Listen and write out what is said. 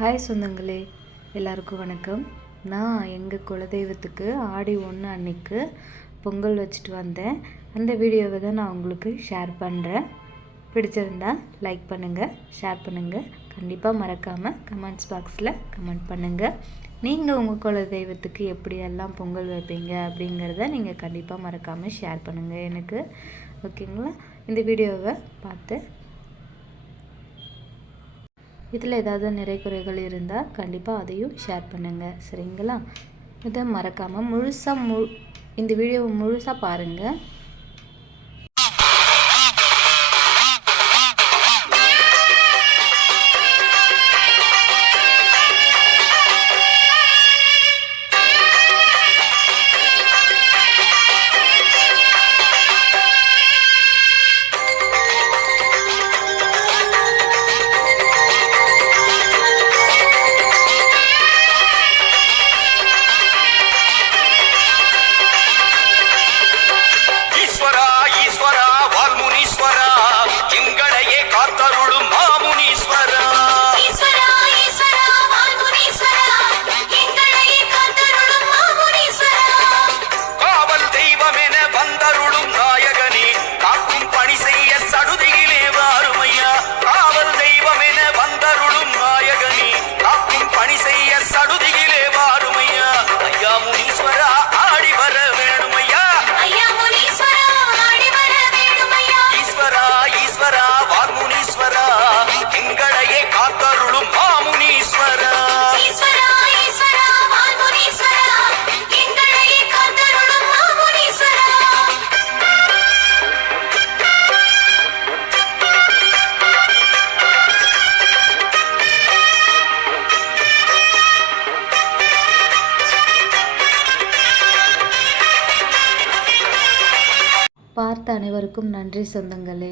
Hi சொந்தங்களே, எல்லாருக்கும் வணக்கம். நான் எங்கள் குலதெய்வத்துக்கு ஆடி 1 அன்னைக்கு பொங்கல் வச்சுட்டு வந்தேன். அந்த வீடியோவை தான் நான் உங்களுக்கு ஷேர் பண்ணுறேன். பிடிச்சிருந்தா லைக் பண்ணுங்கள், ஷேர் பண்ணுங்கள். கண்டிப்பாக மறக்காமல் கமெண்ட்ஸ் பாக்ஸில் கமெண்ட் பண்ணுங்கள். நீங்கள் உங்கள் குலதெய்வத்துக்கு எப்படியெல்லாம் பொங்கல் வைப்பீங்க அப்படிங்கிறத நீங்கள் கண்டிப்பாக மறக்காமல் ஷேர் பண்ணுங்கள் எனக்கு. ஓகேங்களா? இந்த வீடியோவை பார்த்து இதில் ஏதாவது நிறை குறைகள் இருந்தால் கண்டிப்பாக அதையும் ஷேர் பண்ணுங்கள். சரிங்களா? இதை மறக்காமல் இந்த வீடியோவை முழுசாக பாருங்கள். பார்த்த அனைவருக்கும் நன்றி சொந்தங்களே.